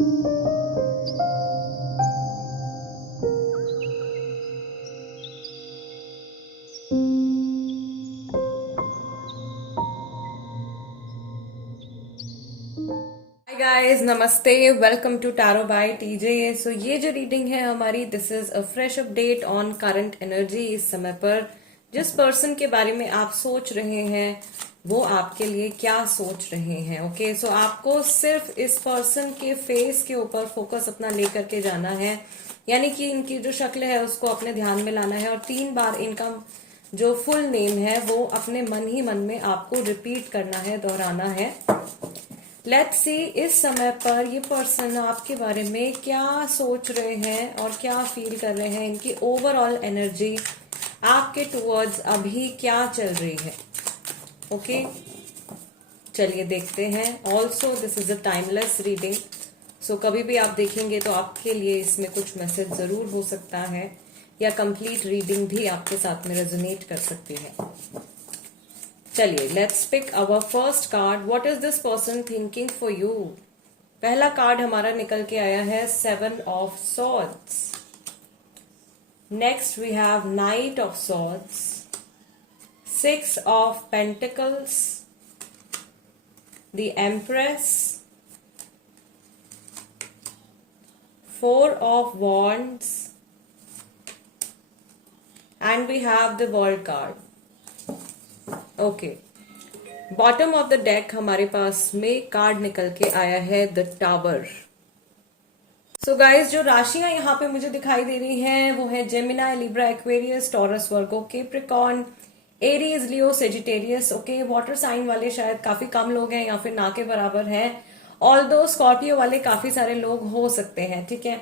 हाय guys, नमस्ते। Welcome to tarot by TJ. So ये जो रीडिंग है हमारी, this is a fresh update on current energy. इस समय पर जिस पर्सन के बारे में आप सोच रहे हैं वो आपके लिए क्या सोच रहे हैं। ओके, सो आपको सिर्फ इस पर्सन के फेस के ऊपर फोकस अपना लेकर के जाना है, यानी कि इनकी जो शक्ल है उसको अपने ध्यान में लाना है और 3 बार इनका जो फुल नेम है वो अपने मन ही मन में आपको रिपीट करना है, दोहराना है। लेट्स सी इस समय पर ये पर्सन आपके बारे में क्या सोच रहे हैं और क्या फील कर रहे हैं। इनकी ओवरऑल एनर्जी आपके टुवर्ड्स अभी क्या चल रही है। ओके, चलिए देखते हैं। Also this is a timeless reading, so कभी भी आप देखेंगे तो आपके लिए इसमें कुछ मैसेज जरूर हो सकता है या कंप्लीट रीडिंग भी आपके साथ में रेजोनेट कर सकती है। चलिए, let's pick our first card. What is this person thinking for you. पहला कार्ड हमारा निकल के आया है 7 of swords. Next we have knight of swords, 6 of pentacles, the empress, 4 of wands and we have the world card. Okay, bottom of the deck हमारे पास में card निकल के आया है द टावर। सो गाइज, जो राशियां यहाँ पे मुझे दिखाई दे रही हैं वो है जेमिनाई, लिब्रा, एक्वेरियस, टॉरस, वर्गो, कैप्रिकॉर्न, एरीज, लियो, सेजिटेरियस। ओके, वाटर साइन वाले शायद काफी कम लोग हैं या फिर ना के बराबर हैं। ऑल्दो स्कॉर्पियो वाले काफी सारे लोग हो सकते हैं। ठीक है,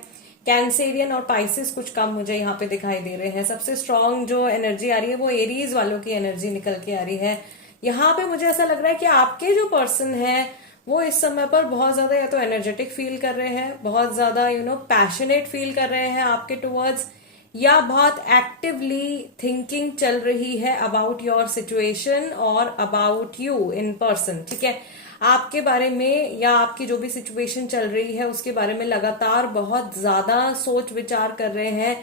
कैंसेरियन और पाइसिस कुछ कम मुझे यहाँ पे दिखाई दे रहे हैं। सबसे स्ट्रांग जो एनर्जी आ रही है वो एरीज वालों की एनर्जी निकल के आ रही है। यहाँ पे मुझे ऐसा लग रहा है कि आपके जो पर्सन है वो इस समय पर बहुत ज्यादा या तो एनर्जेटिक फील कर रहे हैं, बहुत ज्यादा पैशनेट फील कर रहे हैं आपके टुवर्ड्स, या बहुत एक्टिवली थिंकिंग चल रही है अबाउट योर सिचुएशन और अबाउट यू इन पर्सन। ठीक है, आपके बारे में या आपकी जो भी सिचुएशन चल रही है उसके बारे में लगातार बहुत ज्यादा सोच विचार कर रहे हैं।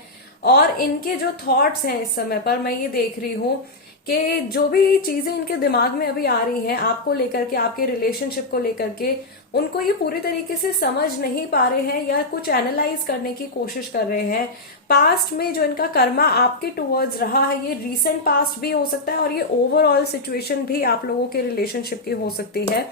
और इनके जो थॉट्स हैं इस समय पर मैं ये देख रही हूं कि जो भी चीजें इनके दिमाग में अभी आ रही हैं आपको लेकर के, आपके रिलेशनशिप को लेकर के, उनको ये पूरी तरीके से समझ नहीं पा रहे हैं या कुछ एनालाइज करने की कोशिश कर रहे हैं। पास्ट में जो इनका कर्मा आपके टुवर्ड्स रहा है, ये रीसेंट पास्ट भी हो सकता है और ये ओवरऑल सिचुएशन भी आप लोगों के रिलेशनशिप की हो सकती है।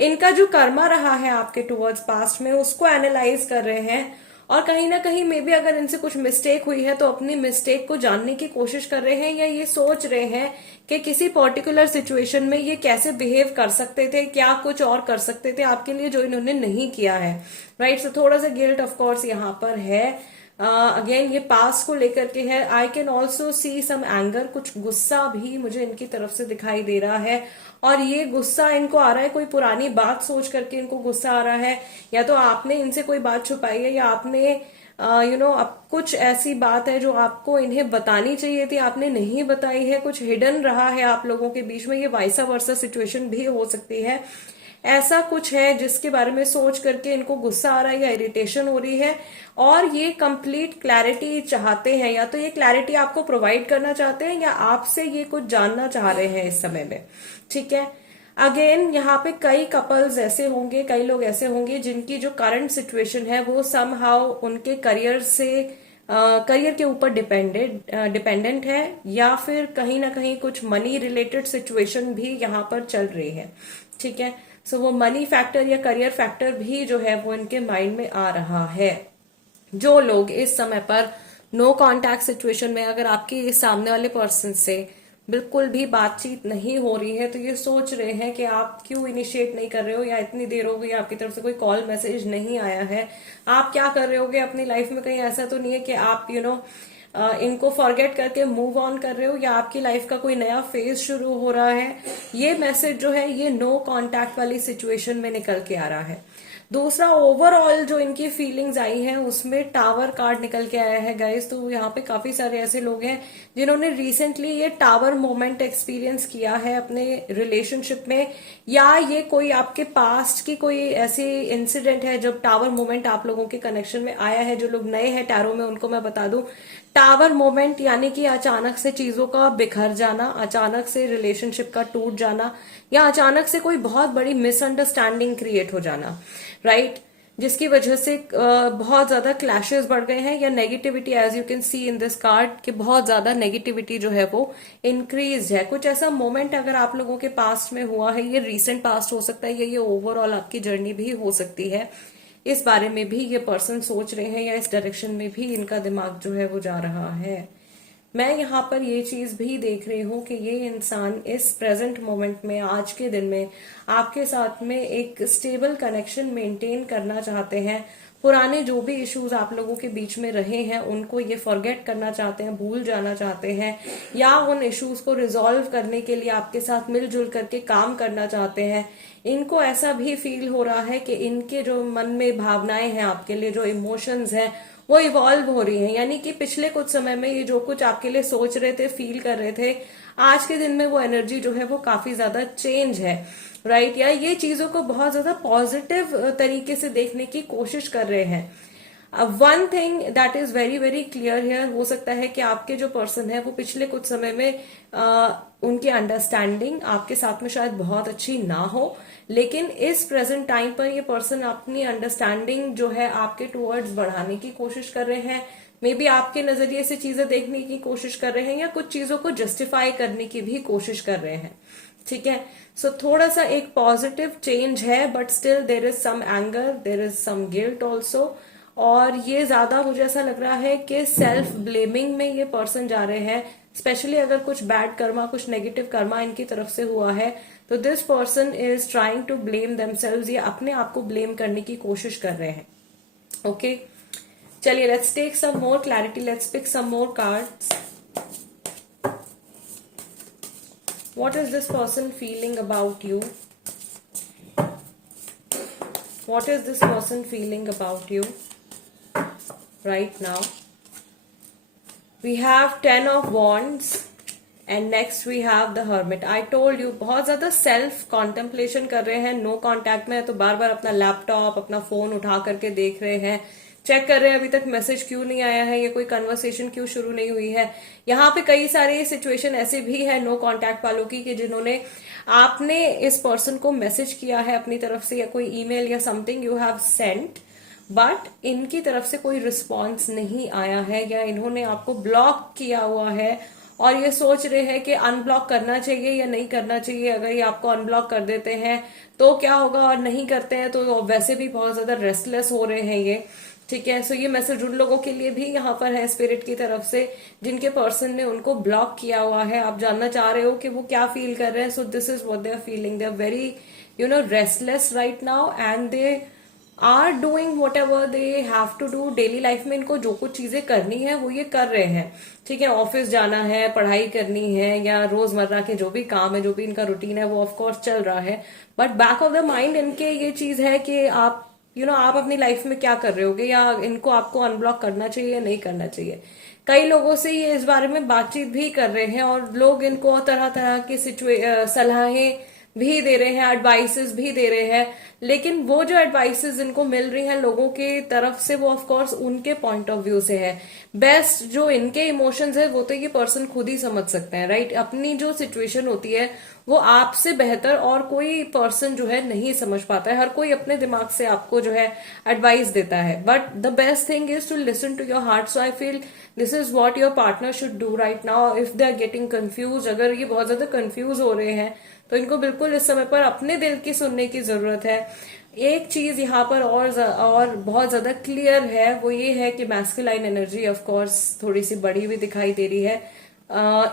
इनका जो कर्मा रहा है आपके टुवर्ड्स पास्ट में उसको एनालाइज कर रहे हैं और कहीं ना कहीं मे बी अगर इनसे कुछ मिस्टेक हुई है तो अपनी मिस्टेक को जानने की कोशिश कर रहे हैं या ये सोच रहे हैं कि किसी पर्टिकुलर सिचुएशन में ये कैसे बिहेव कर सकते थे, क्या कुछ और कर सकते थे आपके लिए जो इन्होंने नहीं किया है। राइट, सो थोड़ा सा गिल्ट ऑफ कोर्स यहाँ पर है। अगेन ये पास को लेकर के है। I can also see some anger, कुछ गुस्सा भी मुझे इनकी तरफ से दिखाई दे रहा है। और ये गुस्सा इनको आ रहा है कोई पुरानी बात सोच करके इनको गुस्सा आ रहा है, या तो आपने इनसे कोई बात छुपाई है या आपने अब कुछ ऐसी बात है जो आपको इन्हें बतानी चाहिए थी, आपने नहीं बताई है, कुछ हिडन रहा है आप लोगों के बीच में। ये वाइसा वर्सा सिचुएशन भी हो सकती है। ऐसा कुछ है जिसके बारे में सोच करके इनको गुस्सा आ रहा है या इरिटेशन हो रही है और ये कंप्लीट क्लैरिटी चाहते हैं, या तो ये क्लैरिटी आपको प्रोवाइड करना चाहते हैं या आपसे ये कुछ जानना चाह रहे हैं इस समय में। ठीक है, अगेन यहाँ पे कई कपल्स ऐसे होंगे, कई लोग ऐसे होंगे जिनकी जो करंट सिचुएशन है वो समहाउ उनके करियर से करियर के ऊपर डिपेंडेंट है, या फिर कहीं ना कहीं कुछ मनी रिलेटेड सिचुएशन भी यहाँ पर चल रही है। ठीक है, सो वो मनी फैक्टर या करियर फैक्टर भी जो है वो इनके माइंड में आ रहा है। जो लोग इस समय पर नो कांटेक्ट सिचुएशन में, अगर आपके सामने वाले पर्सन से बिल्कुल भी बातचीत नहीं हो रही है तो ये सोच रहे हैं कि आप क्यों इनिशिएट नहीं कर रहे हो, या इतनी देर हो गई आपकी तरफ से कोई कॉल मैसेज नहीं आया है, आप क्या कर रहे होगे अपनी लाइफ में। कहीं ऐसा तो नहीं है कि आप इनको फॉरगेट करके मूव ऑन कर रहे हो, या आपकी लाइफ का कोई नया फेज शुरू हो रहा है। ये मैसेज जो है ये नो कांटेक्ट वाली सिचुएशन में निकल के आ रहा है। दूसरा, ओवरऑल जो इनकी फीलिंग्स आई है उसमें टावर कार्ड निकल के आया है गाइस। तो यहाँ पे काफी सारे ऐसे लोग हैं जिन्होंने रिसेंटली ये टावर मोमेंट एक्सपीरियंस किया है अपने रिलेशनशिप में, या ये कोई आपके पास्ट की कोई ऐसी इंसिडेंट है जब टावर मोमेंट आप लोगों के कनेक्शन में आया है। जो लोग नए हैं टैरो में उनको मैं बता दूं, टावर मोमेंट यानी कि अचानक से चीजों का बिखर जाना, अचानक से रिलेशनशिप का टूट जाना, या अचानक से कोई बहुत बड़ी मिसअंडरस्टैंडिंग क्रिएट हो जाना, राइट, जिसकी वजह से बहुत ज्यादा क्लैशेस बढ़ गए हैं, या negativity, as you can see in this card कि बहुत ज्यादा नेगेटिविटी जो है वो इंक्रीज है। कुछ ऐसा मोमेंट अगर आप लोगों के पास्ट में हुआ है, ये रीसेंट पास्ट हो सकता है, या ये ओवरऑल आपकी जर्नी भी हो सकती है, इस बारे में भी ये पर्सन सोच रहे हैं, या इस डायरेक्शन में भी इनका दिमाग जो है वो जा रहा है। मैं यहाँ पर ये चीज भी देख रही हूँ कि ये इंसान इस प्रेजेंट मोमेंट में, आज के दिन में आपके साथ में एक स्टेबल कनेक्शन मेंटेन करना चाहते हैं। पुराने जो भी इश्यूज आप लोगों के बीच में रहे हैं उनको ये फॉरगेट करना चाहते हैं, भूल जाना चाहते हैं, या उन इश्यूज को रिजॉल्व करने के लिए आपके साथ मिलजुल करके काम करना चाहते हैं। इनको ऐसा भी फील हो रहा है कि इनके जो मन में भावनाएं हैं आपके लिए, जो इमोशंस हैं, वो इवॉल्व हो रही हैं। यानी कि पिछले कुछ समय में ये जो कुछ आपके लिए सोच रहे थे, फील कर रहे थे, आज के दिन में वो एनर्जी जो है वो काफी ज्यादा चेंज है, राइट, या ये चीजों को बहुत ज्यादा पॉजिटिव तरीके से देखने की कोशिश कर रहे हैं। One thing that is very very clear here, हो सकता है कि आपके जो पर्सन है वो पिछले कुछ समय में उनकी अंडरस्टैंडिंग आपके साथ में शायद बहुत अच्छी ना हो, लेकिन इस प्रेजेंट टाइम पर ये पर्सन अपनी अंडरस्टैंडिंग जो है आपके टुवर्ड्स बढ़ाने की कोशिश कर रहे हैं। मे बी आपके नजरिए से चीजें देखने की कोशिश कर रहे हैं, या कुछ चीजों को जस्टिफाई करने की भी कोशिश कर रहे हैं, ठीक है। सो थोड़ा सा एक पॉजिटिव चेंज है, but still there is some anger, there is some guilt also. और ये ज्यादा मुझे ऐसा लग रहा है कि सेल्फ ब्लेमिंग में ये पर्सन जा रहे हैं, स्पेशली अगर कुछ बैड कर्मा, कुछ नेगेटिव कर्मा इनकी तरफ से हुआ है, तो this person is trying to blame themselves, ये अपने आप को ब्लेम करने की कोशिश कर रहे हैं। ओके, चलिए let's take some more clarity, let's pick some more cards. What is this person feeling about you? What is this person feeling about you right now? We have 10 of Wands and next we have the Hermit. I told you, बहुत ज्यादा self contemplation कर रहे हैं, no contact में है, तो बार बार अपना laptop, अपना फोन उठा करके देख रहे हैं, चेक कर रहे हैं अभी तक मैसेज क्यों नहीं आया है, या कोई कन्वर्सेशन क्यों शुरू नहीं हुई है। यहाँ पे कई सारे सिचुएशन ऐसे भी है नो कांटेक्ट वालों की कि जिन्होंने, आपने इस पर्सन को मैसेज किया है अपनी तरफ से, या कोई ईमेल या something you have sent, but इनकी तरफ से कोई रिस्पॉन्स नहीं आया है, या इन्होंने आपको ब्लॉक किया हुआ है और ये सोच रहे हैं कि अनब्लॉक करना चाहिए या नहीं करना चाहिए। अगर ये आपको अनब्लॉक कर देते हैं तो क्या होगा, और नहीं करते हैं तो वैसे भी बहुत ज्यादा रेस्टलेस हो रहे हैं ये, ठीक है। सो ये मैसेज उन लोगों के लिए भी यहाँ पर है स्पिरिट की तरफ से जिनके पर्सन ने उनको ब्लॉक किया हुआ है। आप जानना चाह रहे हो कि वो क्या फील कर रहे हैं। So this is what they are feeling, they are very restless right now and they are doing whatever they have to do. Daily life में इनको जो कुछ चीजें करनी है वो ये कर रहे हैं, ठीक है। ऑफिस जाना है, पढ़ाई करनी है, या रोजमर्रा के जो भी काम है, जो भी इनका रूटीन है वो ऑफकोर्स चल रहा है, but back of the mind इनके ये चीज है कि आप आप अपनी लाइफ में क्या कर रहे होगे, या इनको आपको अनब्लॉक करना चाहिए या नहीं करना चाहिए। कई लोगों से ये इस बारे में बातचीत भी कर रहे हैं और लोग इनको तरह तरह की सलाहें भी दे रहे हैं, एडवाइसेस भी दे रहे हैं, लेकिन वो जो एडवाइसेस इनको मिल रही हैं लोगों की तरफ से वो ऑफ कोर्स उनके पॉइंट ऑफ व्यू से है। बेस्ट जो इनके इमोशंस है वो तो ये पर्सन खुद ही समझ सकते हैं, राइट। अपनी जो सिचुएशन होती है वो आपसे बेहतर और कोई पर्सन जो है नहीं समझ पाता है। हर कोई अपने दिमाग से आपको जो है एडवाइस देता है, but the best thing is to listen to your heart. So I feel this is what your partner should do right now if they are getting confuse. अगर ये बहुत ज्यादा कंफ्यूज हो रहे हैं तो इनको बिल्कुल इस समय पर अपने दिल की सुनने की जरूरत है। एक चीज यहाँ पर और बहुत ज्यादा क्लियर है, वो ये है कि मैस्कुलाइन एनर्जी ऑफ कोर्स थोड़ी सी बढ़ी हुई दिखाई दे रही है।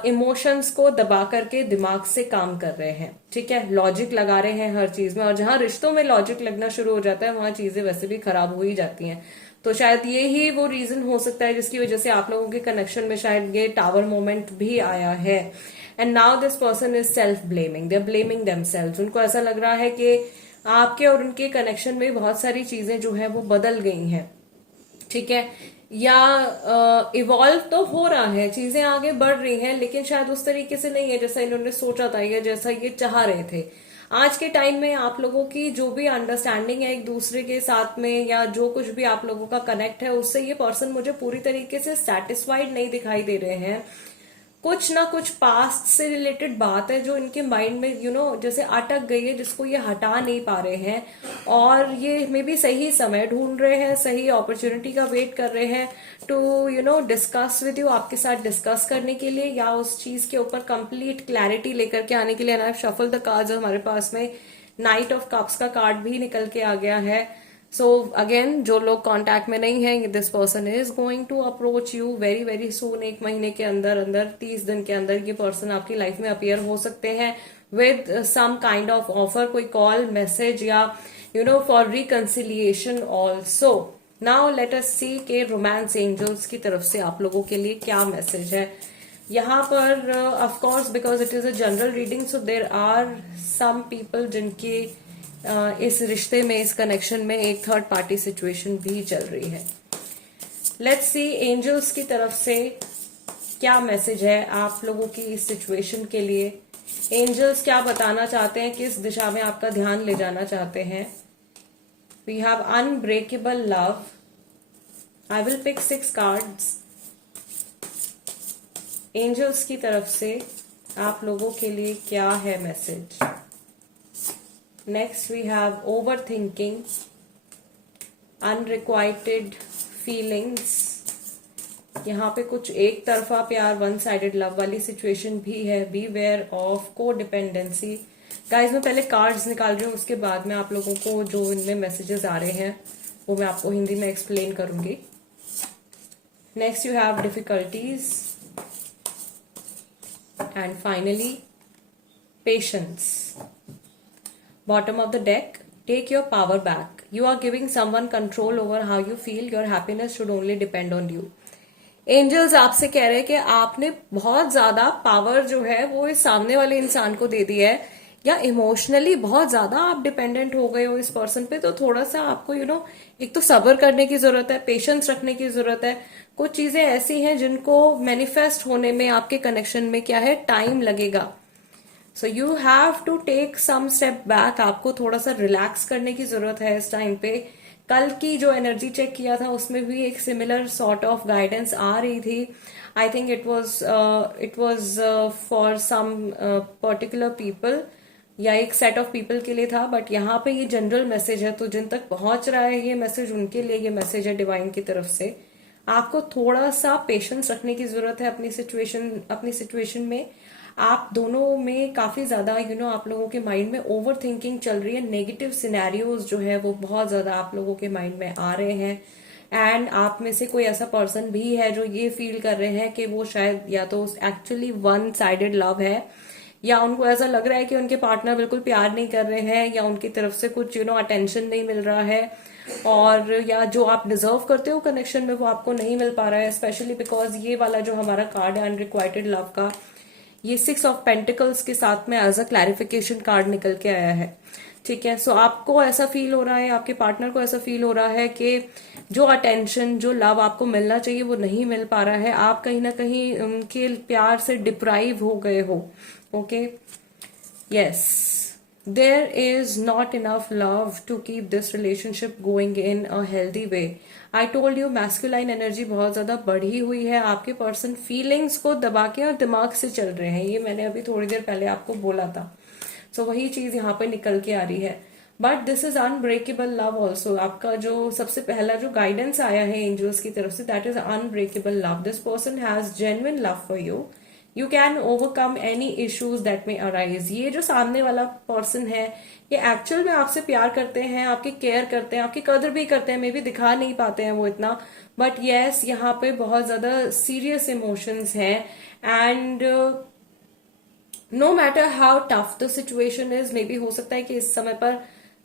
इमोशंस को दबा करके दिमाग से काम कर रहे हैं, ठीक है। लॉजिक लगा रहे हैं हर चीज में, और जहां रिश्तों में लॉजिक लगना शुरू हो जाता है वहां चीजें वैसे भी खराब हो ही जाती हैं। तो शायद ये ही वो रीजन हो सकता है जिसकी वजह से आप लोगों के कनेक्शन में शायद ये टावर मोमेंट भी आया है। And now this person is self blaming, they are blaming themselves. उनको ऐसा लग रहा है कि आपके और उनके कनेक्शन में बहुत सारी चीजें जो है वो बदल गई हैं, ठीक है, या इवॉल्व तो हो रहा है, चीजें आगे बढ़ रही हैं, लेकिन शायद उस तरीके से नहीं है जैसा इन्होंने सोचा था या जैसा ये चाह रहे थे। आज के टाइम में आप लोगों की जो भी अंडरस्टैंडिंग है एक दूसरे के साथ में, या जो कुछ भी आप लोगों का कनेक्ट है, उससे ये पर्सन मुझे पूरी तरीके से सेटिस्फाइड नहीं दिखाई दे रहे हैं। कुछ ना कुछ पास्ट से रिलेटेड बात है जो इनके माइंड में जैसे अटक गई है, जिसको ये हटा नहीं पा रहे हैं, और ये मे बी सही समय ढूंढ रहे हैं, सही अपॉर्चुनिटी का वेट कर रहे हैं टू डिस्कस विद यू, आपके साथ डिस्कस करने के लिए, या उस चीज के ऊपर कंप्लीट क्लैरिटी लेकर के आने के लिए। एंड शफल द कार्ड्स, हमारे पास में नाइट ऑफ कप्स का कार्ड भी निकल के आ गया है। सो अगेन, जो लोग कांटेक्ट में नहीं है, this person is going to approach you very very soon. एक महीने के अंदर अंदर, 30 दिन के अंदर ये पर्सन आपकी लाइफ में अपीयर हो सकते हैं with some kind of offer, कोई कॉल, मैसेज, या for reconciliation also. Now let us see के रोमांस एंजल्स की तरफ से आप लोगों के लिए क्या मैसेज है यहाँ पर। Of course, because it is a general reading, so there are some people जिनकी इस रिश्ते में, इस कनेक्शन में एक थर्ड पार्टी सिचुएशन भी चल रही है। लेट्स सी एंजल्स की तरफ से क्या मैसेज है आप लोगों की इस सिचुएशन के लिए। एंजल्स क्या बताना चाहते हैं, किस दिशा में आपका ध्यान ले जाना चाहते हैं। We have unbreakable love. I will pick 6 cards. Angels की तरफ से आप लोगों के लिए क्या है message. Next we have overthinking, unrequited feelings. यहाँ पे कुछ एक तरफा प्यार, वन साइडेड लव वाली सिचुएशन भी है। Beware of codependency. गाइज, मैं पहले कार्ड्स निकाल रही हूँ, उसके बाद में आप लोगों को जो इनमें मैसेजेस आ रहे हैं वो मैं आपको हिंदी में एक्सप्लेन करूंगी। Next you have difficulties, and finally patience. Bottom of the deck, take your power back. You are giving someone control over how you feel. Your happiness should only depend on you. Angels आपसे कह रहे हैं कि आपने बहुत ज्यादा power जो है वो इस सामने वाले इंसान को दे दी है, या इमोशनली बहुत ज्यादा आप डिपेंडेंट हो गए हो इस पर्सन पे। तो थोड़ा सा आपको एक तो सब्र करने की जरूरत है, पेशेंस रखने की जरूरत है। कुछ चीजें ऐसी हैं जिनको मैनिफेस्ट होने में आपके कनेक्शन में क्या है, टाइम लगेगा। So you have to take some step back. आपको थोड़ा सा रिलैक्स करने की जरूरत है इस टाइम पे। कल की जो एनर्जी चेक किया था उसमें भी एक सिमिलर सॉर्ट ऑफ गाइडेंस आ रही थी। I think it was for some particular people, या एक सेट ऑफ पीपल के लिए था, बट यहाँ पे ये जनरल मैसेज है। तो जिन तक पहुंच रहा है ये मैसेज, उनके लिए ये मैसेज है डिवाइन की तरफ से। आपको थोड़ा सा पेशेंस रखने की जरूरत है अपनी सिचुएशन में। आप दोनों में काफी ज्यादा आप लोगों के माइंड में ओवर थिंकिंग चल रही है। नेगेटिव सिनेरियोज जो है वो बहुत ज्यादा आप लोगों के माइंड में आ रहे हैं। एंड आप में से कोई ऐसा पर्सन भी है जो ये फील कर रहे हैं कि वो शायद या तो एक्चुअली वन साइडेड लव है, या उनको ऐसा लग रहा है कि उनके पार्टनर बिल्कुल प्यार नहीं कर रहे हैं, या उनकी तरफ से कुछ अटेंशन नहीं मिल रहा है, और या जो आप डिजर्व करते हो कनेक्शन में वो आपको नहीं मिल पा रहा है। स्पेशली बिकॉज ये वाला जो हमारा कार्ड है अनरिक्वाइटेड लव का, ये 6 ऑफ पेंटिकल्स के साथ में एज अ क्लैरिफिकेशन कार्ड निकल के आया है। ठीक है, सो आपको ऐसा फील हो रहा है, आपके पार्टनर को ऐसा फील हो रहा है कि जो अटेंशन, जो लव आपको मिलना चाहिए वो नहीं मिल पा रहा है। आप कहीं ना कहीं उनके प्यार से डिप्राइव हो गए हो। Okay, yes, there is not enough love to keep this relationship going in a healthy way. I told you masculine energy बहुत ज्यादा बढ़ी हुई है। आपके पर्सन फीलिंग्स को दबा के और दिमाग से चल रहे हैं, ये मैंने अभी थोड़ी देर पहले आपको बोला था। सो वही चीज यहाँ पे निकल के आ रही है। But this is unbreakable love also. आपका जो सबसे पहला जो गाइडेंस आया है एंजल्स की तरफ से, that is unbreakable love. This person has genuine love for you. You can overcome any issues that may arise. ये जो सामने वाला पर्सन है ये एक्चुअल में आपसे प्यार करते हैं, आपकी केयर करते हैं, आपकी कदर भी करते हैं। मे बी दिखा नहीं पाते हैं वो इतना, बट यस, यहाँ पे बहुत ज्यादा सीरियस इमोशंस हैं। And no matter how tough the situation is, maybe हो सकता है कि इस समय पर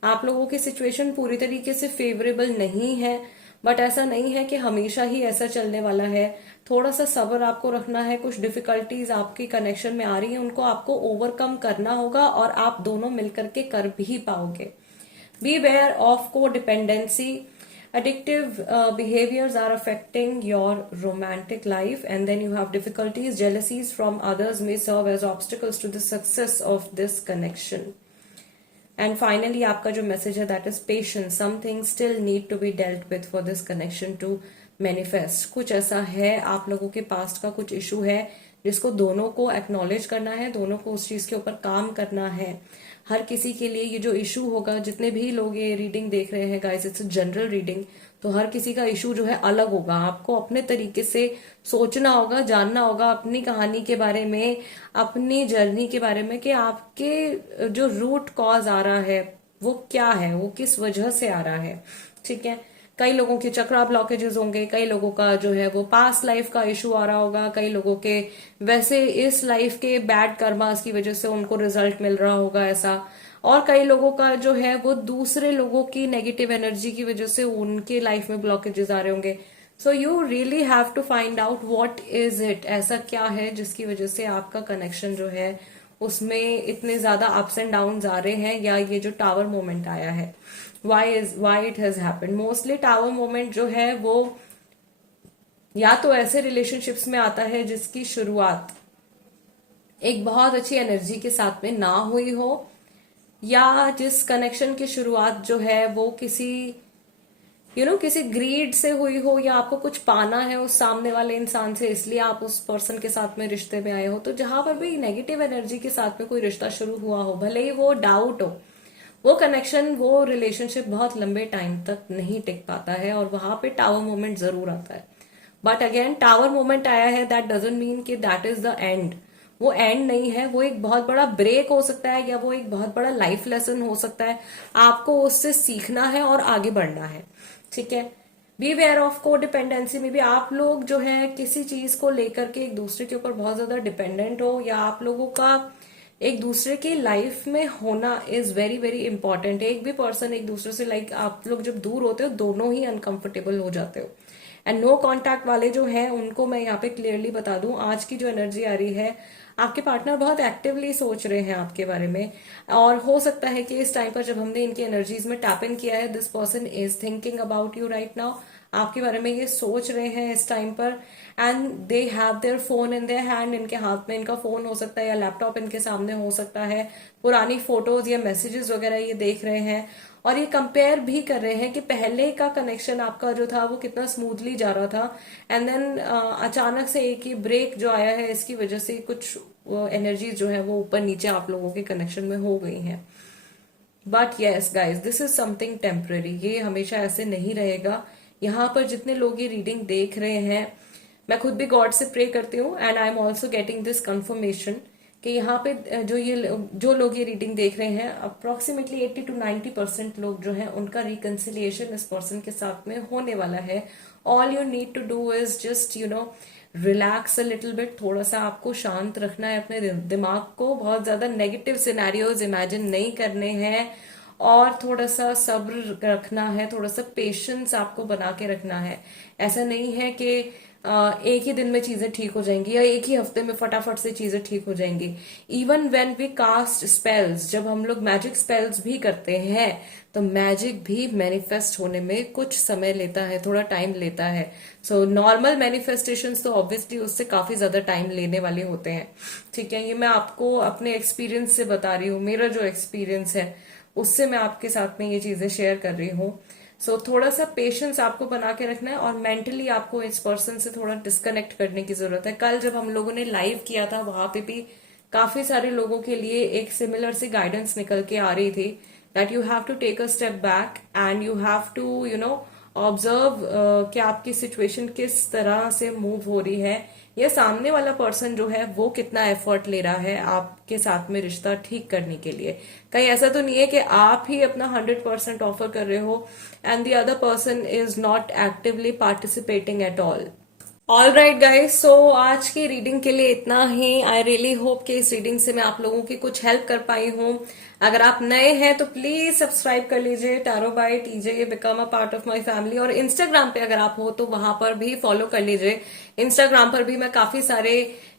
आप लोगों की सिचुएशन पूरी तरीके से फेवरेबल नहीं है, बट ऐसा नहीं है कि हमेशा ही ऐसा चलने वाला है। थोड़ा सा सब्र आपको रखना है। कुछ डिफिकल्टीज आपकी कनेक्शन में आ रही है, उनको आपको ओवरकम करना होगा, और आप दोनों मिलकर के कर भी पाओगे। Beware of codependency. Addictive behaviors are affecting your romantic life, and then you have difficulties. Jealousies from others may serve as obstacles to the success of this connection. And finally, आपका जो मैसेज है that is patience. Some things still need to be dealt with for this connection to manifest. कुछ ऐसा है, आप लोगों के past का कुछ इशू है जिसको दोनों को एक्नॉलेज करना है, दोनों को उस चीज के ऊपर काम करना है. हर किसी के लिए ये जो इशू होगा, जितने भी लोग ये रीडिंग देख रहे हैं गाइस, इट्स जनरल रीडिंग, तो हर किसी का इशू जो है अलग होगा. आपको अपने तरीके से सोचना होगा, जानना होगा अपनी कहानी के बारे में, अपनी जर्नी के बारे में, कि आपके जो रूट कॉज आ रहा है वो क्या है, वो किस वजह से आ रहा है. ठीक है. कई लोगों के चक्रा ब्लॉकेजेस होंगे, कई लोगों का जो है वो पास्ट लाइफ का इशू आ रहा होगा, कई लोगों के वैसे इस लाइफ के बैड कर्मास की वजह से उनको रिजल्ट मिल रहा होगा ऐसा, और कई लोगों का जो है वो दूसरे लोगों की नेगेटिव एनर्जी की वजह से उनके लाइफ में ब्लॉकेजेस आ रहे होंगे. So you really have to find out what is it, ऐसा क्या है जिसकी वजह से आपका कनेक्शन जो है उसमें इतने ज्यादा अप्स एंड डाउन आ रहे हैं, या ये जो टावर मोमेंट आया है, why it has happened. Mostly tower moment जो है वो या तो ऐसे रिलेशनशिप्स में आता है जिसकी शुरुआत एक बहुत अच्छी एनर्जी के साथ में ना हुई हो, या जिस कनेक्शन की शुरुआत जो है वो किसी किसी ग्रीड से हुई हो, या आपको कुछ पाना है उस सामने वाले इंसान से, इसलिए आप उस पर्सन के साथ में रिश्ते में आए हो. तो जहां पर भी नेगेटिव एनर्जी के साथ में कोई रिश्ता शुरू हुआ हो, भले ही वो डाउट हो, वो कनेक्शन, वो रिलेशनशिप बहुत लंबे टाइम तक नहीं टिक पाता है, और वहां पे टावर मोमेंट जरूर आता है. बट अगेन, टावर मोमेंट आया है, दैट डजंट मीन कि दैट इज द एंड. वो एंड नहीं है, वो एक बहुत बड़ा ब्रेक हो सकता है, या वो एक बहुत बड़ा लाइफ लेसन हो सकता है. आपको उससे सीखना है और आगे बढ़ना है. ठीक है. बी वेयर ऑफ को डिपेंडेंसी में भी आप लोग जो है किसी चीज को लेकर के एक दूसरे के ऊपर बहुत ज्यादा डिपेंडेंट हो, या आप लोगों का एक दूसरे की लाइफ में होना इज वेरी वेरी इंपॉर्टेंट. एक भी पर्सन एक दूसरे से आप लोग जब दूर होते हो दोनों ही अनकंफर्टेबल हो जाते हो. एंड नो कॉन्टैक्ट वाले जो हैं उनको मैं यहाँ पे क्लियरली बता दूं, आज की जो एनर्जी आ रही है, आपके पार्टनर बहुत एक्टिवली सोच रहे हैं आपके बारे में, और हो सकता है कि इस टाइम पर जब हमने इनकी एनर्जीज में टैप इन किया है, this person is thinking about you right now. आपके बारे में ये सोच रहे हैं इस टाइम पर, and they have their phone in their hand. इनके हाथ में इनका फोन हो सकता है, या लैपटॉप इनके सामने हो सकता है, पुरानी फोटोज या मैसेजेस वगैरह ये देख रहे हैं, और ये कंपेयर भी कर रहे हैं कि पहले का कनेक्शन आपका जो था वो कितना स्मूथली जा रहा था, एंड देन अचानक से एक ही ब्रेक जो आया है, इसकी वजह से कुछ एनर्जीज जो है वो ऊपर नीचे आप लोगों के कनेक्शन में हो गई हैं. But yes guys, this is something temporary. ये हमेशा ऐसे नहीं रहेगा. यहाँ पर जितने लोग ये रीडिंग देख रहे हैं, मैं खुद भी गॉड से प्रे करती हूँ, and I am also getting this confirmation कि यहाँ पे जो लोग ये रीडिंग देख रहे हैं, अप्रोक्सीमेटली 80 to 90% लोग जो हैं उनका रिकंसिलिएशन इस पर्सन के साथ में होने वाला है. All you need to do is just relax a little bit. थोड़ा सा आपको शांत रखना है अपने दिमाग को, बहुत ज्यादा नेगेटिव सिनेरियोज इमेजिन नहीं करने हैं, और थोड़ा सा सब्र रखना है, थोड़ा सा पेशेंस आपको बना के रखना है. ऐसा नहीं है कि एक ही दिन में चीजें ठीक हो जाएंगी, या एक ही हफ्ते में फटाफट से चीजें ठीक हो जाएंगी. Even when we cast spells, जब हम लोग मैजिक स्पेल्स भी करते हैं, तो मैजिक भी मैनिफेस्ट होने में कुछ समय लेता है, थोड़ा टाइम लेता है. सो नॉर्मल मैनिफेस्टेशंस तो ऑब्वियसली उससे काफी ज्यादा टाइम लेने वाले होते हैं. ठीक है. ये मैं आपको अपने एक्सपीरियंस से बता रही हूँ, मेरा जो एक्सपीरियंस है उससे मैं आपके साथ में ये चीजें शेयर कर रही हूँ. सो थोड़ा सा पेशेंस आपको बना के रखना है, और मेंटली आपको इस पर्सन से थोड़ा डिस्कनेक्ट करने की जरूरत है. कल जब हम लोगों ने लाइव किया था, वहां पे भी काफी सारे लोगों के लिए एक सिमिलर सी गाइडेंस निकल के आ रही थी, that you have to take a step back, and you have to observe कि आपकी सिचुएशन किस तरह से मूव हो रही है, या सामने वाला पर्सन जो है वो कितना एफर्ट ले रहा है आपके साथ में रिश्ता ठीक करने के लिए. कहीं ऐसा तो नहीं है कि आप ही अपना 100% ऑफर कर रहे हो and the other person is not actively participating at all. All right guys, so आज की रीडिंग के लिए इतना ही. आई रियली होप कि इस रीडिंग से मैं आप लोगों की कुछ हेल्प कर पाई हूँ. अगर आप नए हैं तो प्लीज सब्सक्राइब कर लीजिए tarot by TJ, become a part of my family. और इंस्टाग्राम पे अगर आप हो तो वहां पर भी फॉलो कर लीजिए। इंस्टाग्राम पर भी मैं काफी सारे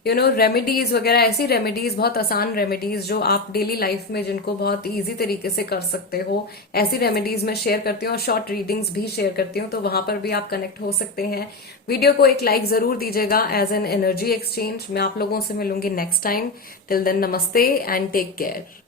रेमेडीज वगैरह, ऐसी रेमेडीज, बहुत आसान रेमेडीज जो आप डेली लाइफ में जिनको बहुत इजी तरीके से कर सकते हो, ऐसी रेमेडीज मैं शेयर करती हूँ और शॉर्ट रीडिंग्स भी शेयर करती हूँ। तो वहां पर भी आप कनेक्ट हो सकते हैं। वीडियो को एक लाइक जरूर दीजिएगा एज एन एनर्जी एक्सचेंज। मैं आप लोगों से मिलूंगी नेक्स्ट टाइम। टिल देन नमस्ते एंड टेक केयर।